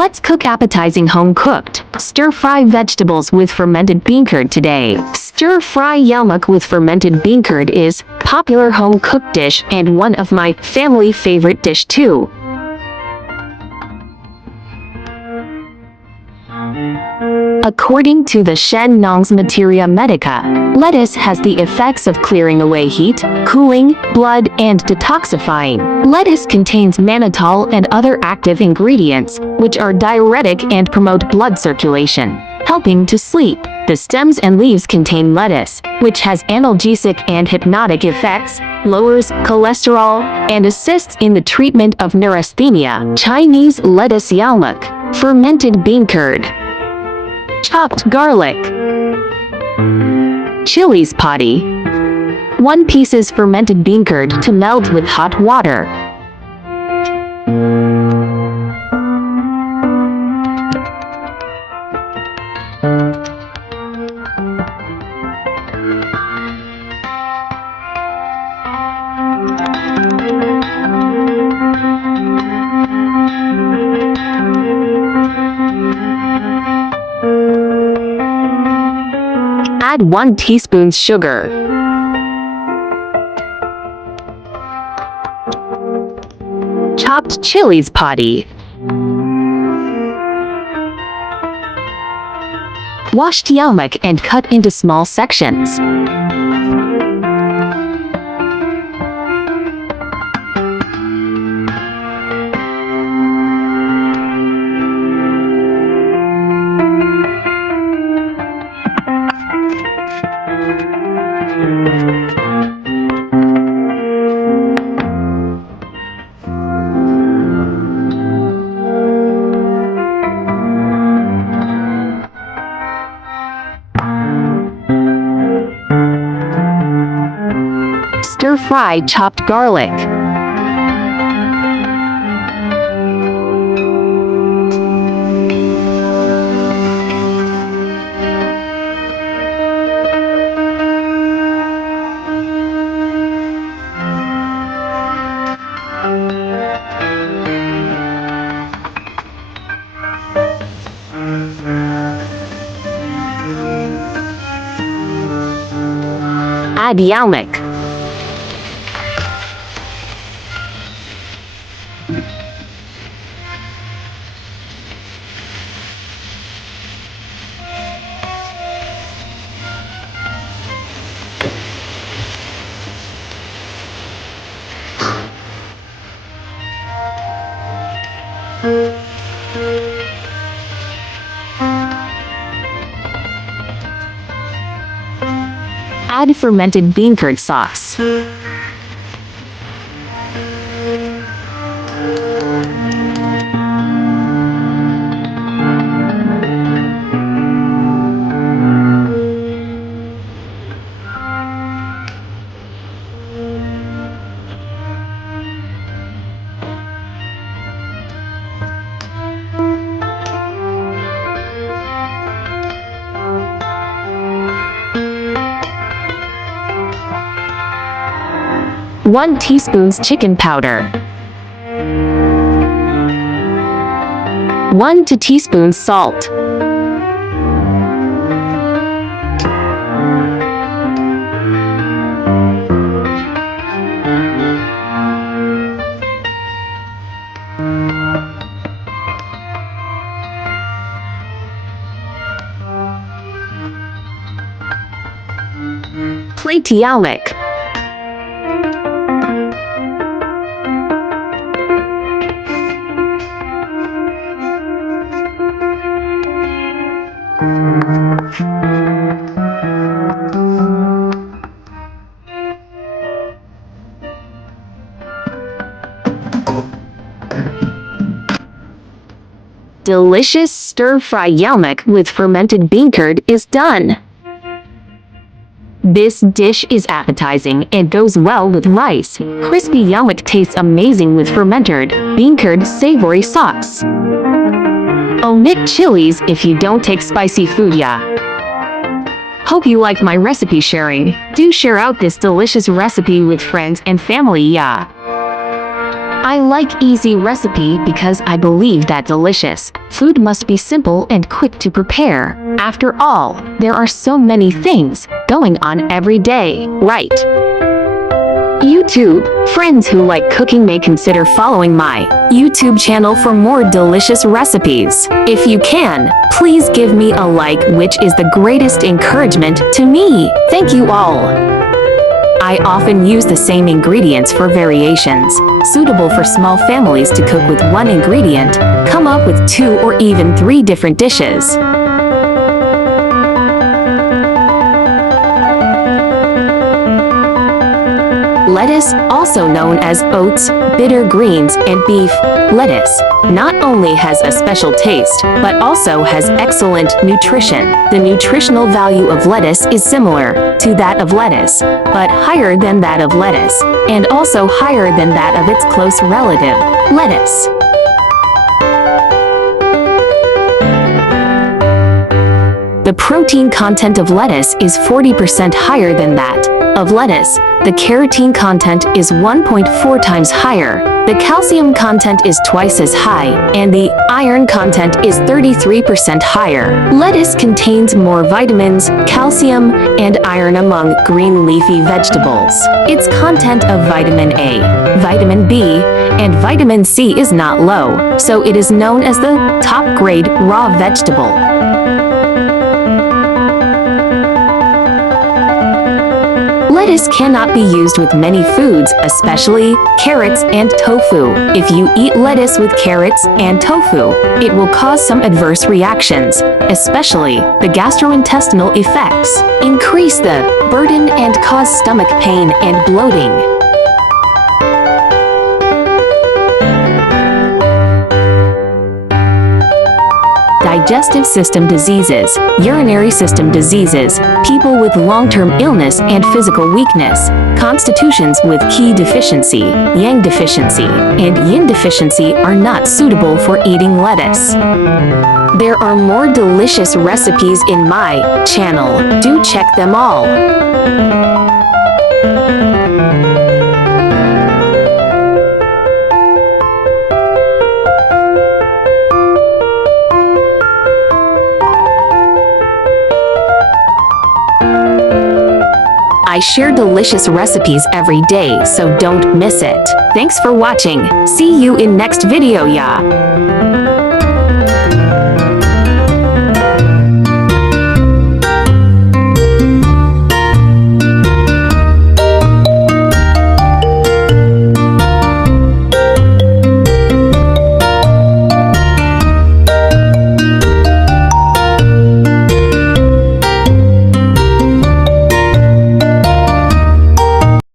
Let's cook appetizing home-cooked, stir-fry vegetables with fermented bean curd today. Stir-fry Yaomak with fermented bean curd is a popular home-cooked dish and one of my family favorite dish too. According to the Shen Nong's Materia Medica, lettuce has the effects of clearing away heat, cooling, blood, and detoxifying. Lettuce contains mannitol and other active ingredients, which are diuretic and promote blood circulation, helping to sleep. The stems and leaves contain lettuce, which has analgesic and hypnotic effects, lowers cholesterol, and assists in the treatment of neurasthenia. Chineselettuce Yaomak, fermented bean curd, chopped garlic, chilies potty, 1 pieces fermented bean curd to melt with hot water. Add 1 teaspoon sugar. Chopped chilies potty. Washed yaomak and cut into small sections. Stir-fry chopped garlic. Add yaomak. Add fermented bean curd sauce. One teaspoon chicken powder. 1 teaspoon salt. Plate yaomak. Delicious stir-fry yaomak with fermented bean curd is done. This dish is appetizing and goes well with rice. Crispy yaomak tastes amazing with Fermentrd bean curd savory sauce. Omit chilies if you don't take spicy food, yeah. Hope you like my recipe sharing. Do share out this delicious recipe with friends and family, yeah. I like easy recipe because I believe that delicious food must be simple and quick to prepare. After all, there are so many things going on every day, right? YouTube. Friends who like cooking may consider following my YouTube channel for more delicious recipes. If you can, please give me a like, which is the greatest encouragement to me. Thank you all. I often use the same ingredients for variations, suitable for small families to cook with one ingredient, come up with 2 or even 3 different dishes. Lettuce, also known as oats, bitter greens, and beef lettuce, not only has a special taste, but also has excellent nutrition. The nutritional value of lettuce is similar to that of lettuce, but higher than that of lettuce, and also higher than that of its close relative, lettuce. The protein content of lettuce is 40% higher than that of lettuce. The carotene content is 1.4 times higher, the calcium content is twice as high, and the iron content is 33% higher. Lettuce contains more vitamins, calcium, and iron among green leafy vegetables. Its content of vitamin A, vitamin B, and vitamin C is not low, so it is known as the top-grade raw vegetable. Lettuce cannot be used with many foods, especially carrots and tofu. If you eat lettuce with carrots and tofu, it will cause some adverse reactions, especially the gastrointestinal effects, increase the burden and cause stomach pain and bloating. Digestive system diseases, urinary system diseases, people with long-term illness and physical weakness, constitutions with Qi deficiency, Yang deficiency, and Yin deficiency are not suitable for eating lettuce. There are more delicious recipes in my channel. Do check them all. I share delicious recipes every day, so don't miss it. Thanks for watching. See you in next video, ya.